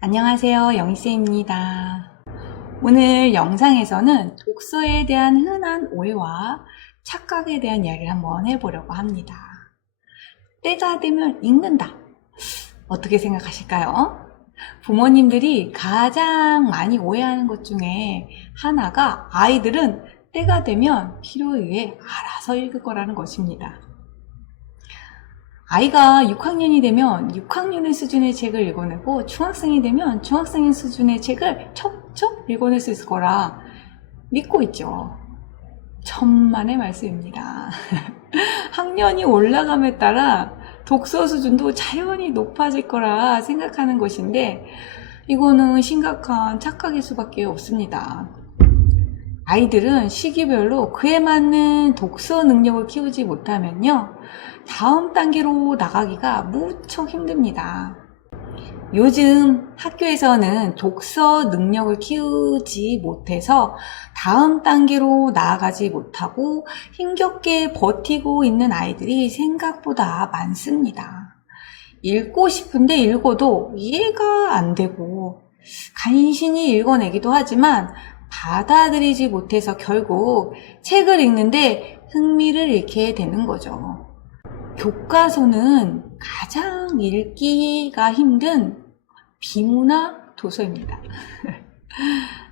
안녕하세요, 영희쌤입니다. 오늘 영상에서는 독서에 대한 흔한 오해와 착각에 대한 이야기를 한번 해보려고 합니다. 때가 되면 읽는다. 어떻게 생각하실까요? 부모님들이 가장 많이 오해하는 것 중에 하나가 아이들은 때가 되면 필요에 의해 알아서 읽을 거라는 것입니다. 아이가 6학년이 되면 6학년의 수준의 책을 읽어내고 중학생이 되면 중학생의 수준의 책을 척척 읽어낼 수 있을 거라 믿고 있죠. 천만의 말씀입니다. 학년이 올라감에 따라 독서 수준도 자연히 높아질 거라 생각하는 것인데 이거는 심각한 착각일 수밖에 없습니다. 아이들은 시기별로 그에 맞는 독서 능력을 키우지 못하면요, 다음 단계로 나가기가 무척 힘듭니다. 요즘 학교에서는 독서 능력을 키우지 못해서 다음 단계로 나아가지 못하고 힘겹게 버티고 있는 아이들이 생각보다 많습니다. 읽고 싶은데 읽어도 이해가 안 되고 간신히 읽어내기도 하지만 받아들이지 못해서 결국 책을 읽는데 흥미를 잃게 되는 거죠. 교과서는 가장 읽기가 힘든 비문화 도서입니다.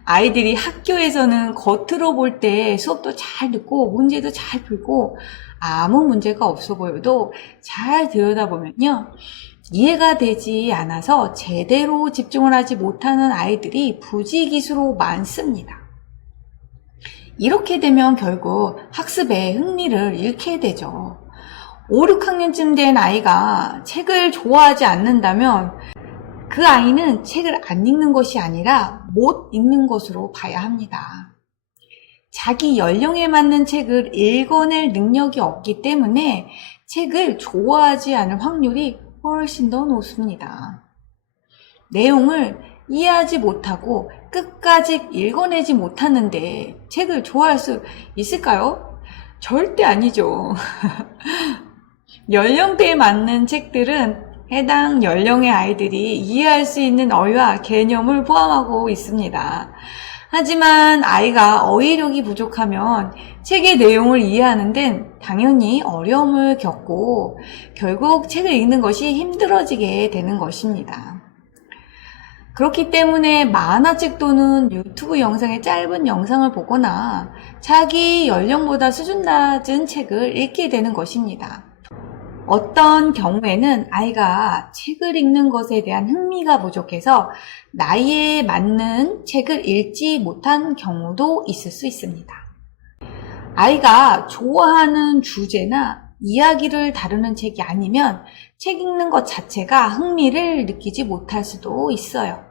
아이들이 학교에서는 겉으로 볼 때 수업도 잘 듣고 문제도 잘 풀고 아무 문제가 없어 보여도 잘 들여다보면요, 이해가 되지 않아서 제대로 집중을 하지 못하는 아이들이 부지기수로 많습니다. 이렇게 되면 결국 학습에 흥미를 잃게 되죠. 5, 6학년쯤 된 아이가 책을 좋아하지 않는다면 그 아이는 책을 안 읽는 것이 아니라 못 읽는 것으로 봐야 합니다. 자기 연령에 맞는 책을 읽어낼 능력이 없기 때문에 책을 좋아하지 않을 확률이 훨씬 더 높습니다. 내용을 이해하지 못하고 끝까지 읽어내지 못하는데 책을 좋아할 수 있을까요? 절대 아니죠. 연령대에 맞는 책들은 해당 연령의 아이들이 이해할 수 있는 어휘와 개념을 포함하고 있습니다. 하지만 아이가 어휘력이 부족하면 책의 내용을 이해하는 데는 당연히 어려움을 겪고 결국 책을 읽는 것이 힘들어지게 되는 것입니다. 그렇기 때문에 만화책 또는 유튜브 영상의 짧은 영상을 보거나 자기 연령보다 수준 낮은 책을 읽게 되는 것입니다. 어떤 경우에는 아이가 책을 읽는 것에 대한 흥미가 부족해서 나이에 맞는 책을 읽지 못한 경우도 있을 수 있습니다. 아이가 좋아하는 주제나 이야기를 다루는 책이 아니면 책 읽는 것 자체가 흥미를 느끼지 못할 수도 있어요.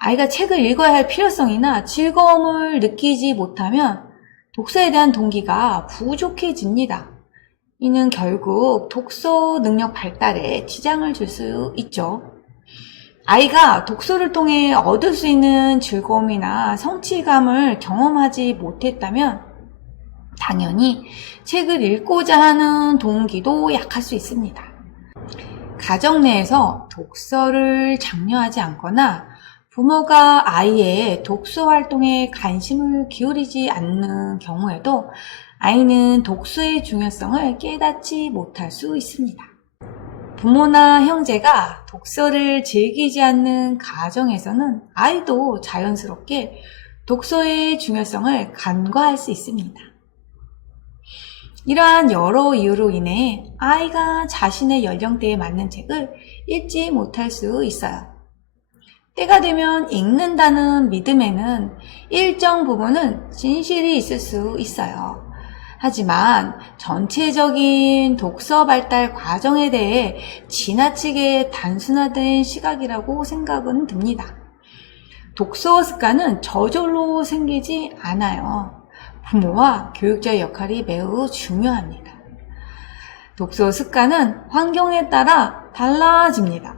아이가 책을 읽어야 할 필요성이나 즐거움을 느끼지 못하면 독서에 대한 동기가 부족해집니다. 이는 결국 독서 능력 발달에 지장을 줄 수 있죠. 아이가 독서를 통해 얻을 수 있는 즐거움이나 성취감을 경험하지 못했다면 당연히 책을 읽고자 하는 동기도 약할 수 있습니다. 가정 내에서 독서를 장려하지 않거나 부모가 아이의 독서 활동에 관심을 기울이지 않는 경우에도 아이는 독서의 중요성을 깨닫지 못할 수 있습니다. 부모나 형제가 독서를 즐기지 않는 가정에서는 아이도 자연스럽게 독서의 중요성을 간과할 수 있습니다. 이러한 여러 이유로 인해 아이가 자신의 연령대에 맞는 책을 읽지 못할 수 있어요. 때가 되면 읽는다는 믿음에는 일정 부분은 진실이 있을 수 있어요. 하지만 전체적인 독서 발달 과정에 대해 지나치게 단순화된 시각이라고 생각은 듭니다. 독서 습관은 저절로 생기지 않아요. 부모와 교육자의 역할이 매우 중요합니다. 독서 습관은 환경에 따라 달라집니다.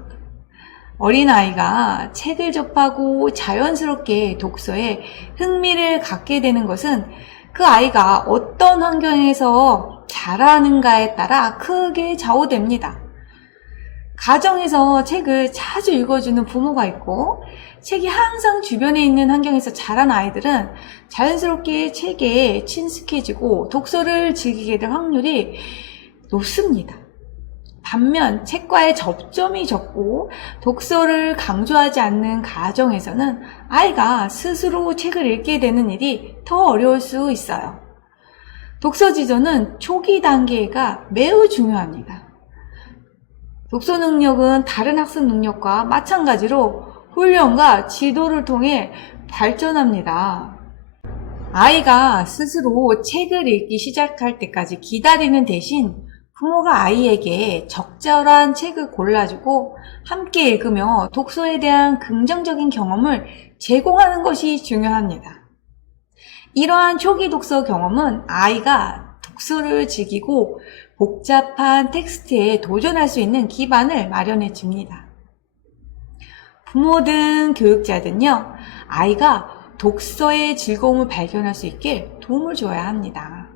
어린아이가 책을 접하고 자연스럽게 독서에 흥미를 갖게 되는 것은 그 아이가 어떤 환경에서 자라는가에 따라 크게 좌우됩니다. 가정에서 책을 자주 읽어주는 부모가 있고, 책이 항상 주변에 있는 환경에서 자란 아이들은 자연스럽게 책에 친숙해지고 독서를 즐기게 될 확률이 높습니다. 반면 책과의 접점이 적고 독서를 강조하지 않는 가정에서는 아이가 스스로 책을 읽게 되는 일이 더 어려울 수 있어요. 독서 지도는 초기 단계가 매우 중요합니다. 독서 능력은 다른 학습 능력과 마찬가지로 훈련과 지도를 통해 발전합니다. 아이가 스스로 책을 읽기 시작할 때까지 기다리는 대신 부모가 아이에게 적절한 책을 골라주고 함께 읽으며 독서에 대한 긍정적인 경험을 제공하는 것이 중요합니다. 이러한 초기 독서 경험은 아이가 독서를 즐기고 복잡한 텍스트에 도전할 수 있는 기반을 마련해 줍니다. 부모든 교육자든요, 아이가 독서의 즐거움을 발견할 수 있게 도움을 줘야 합니다.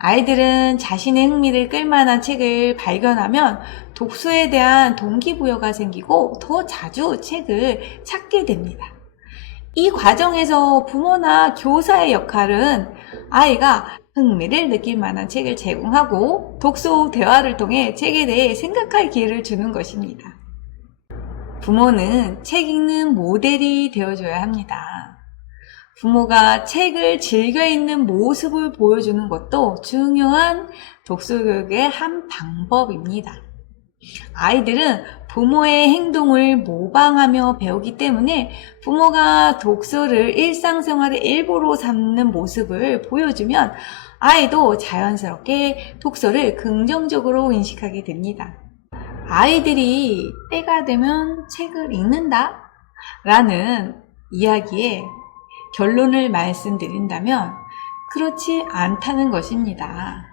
아이들은 자신의 흥미를 끌만한 책을 발견하면 독서에 대한 동기부여가 생기고 더 자주 책을 찾게 됩니다. 이 과정에서 부모나 교사의 역할은 아이가 흥미를 느낄 만한 책을 제공하고 독서 대화를 통해 책에 대해 생각할 기회를 주는 것입니다. 부모는 책 읽는 모델이 되어줘야 합니다. 부모가 책을 즐겨 읽는 모습을 보여주는 것도 중요한 독서 교육의 한 방법입니다. 아이들은 부모의 행동을 모방하며 배우기 때문에 부모가 독서를 일상생활의 일부로 삼는 모습을 보여주면 아이도 자연스럽게 독서를 긍정적으로 인식하게 됩니다. 아이들이 때가 되면 책을 읽는다 라는 이야기에 결론을 말씀드린다면 그렇지 않다는 것입니다.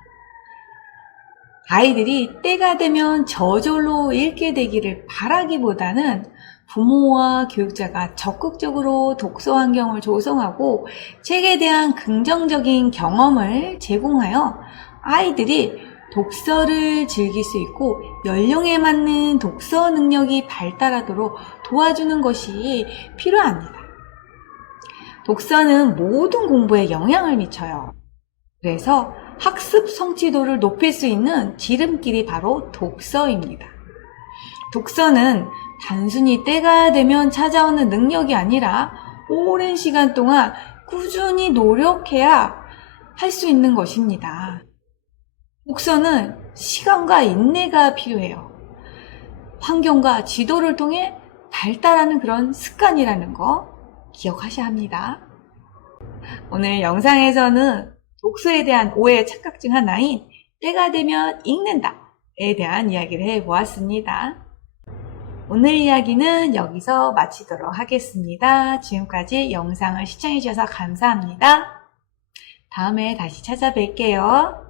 아이들이 때가 되면 저절로 읽게 되기를 바라기보다는 부모와 교육자가 적극적으로 독서 환경을 조성하고 책에 대한 긍정적인 경험을 제공하여 아이들이 독서를 즐길 수 있고 연령에 맞는 독서 능력이 발달하도록 도와주는 것이 필요합니다. 독서는 모든 공부에 영향을 미쳐요. 그래서 학습 성취도를 높일 수 있는 지름길이 바로 독서입니다. 독서는 단순히 때가 되면 찾아오는 능력이 아니라 오랜 시간 동안 꾸준히 노력해야 할 수 있는 것입니다. 독서는 시간과 인내가 필요해요. 환경과 지도를 통해 발달하는 그런 습관이라는 거 기억하셔야 합니다. 오늘 영상에서는 독서에 대한 오해 착각 중 하나인 때가 되면 읽는다에 대한 이야기를 해보았습니다. 오늘 이야기는 여기서 마치도록 하겠습니다. 지금까지 영상을 시청해주셔서 감사합니다. 다음에 다시 찾아뵐게요.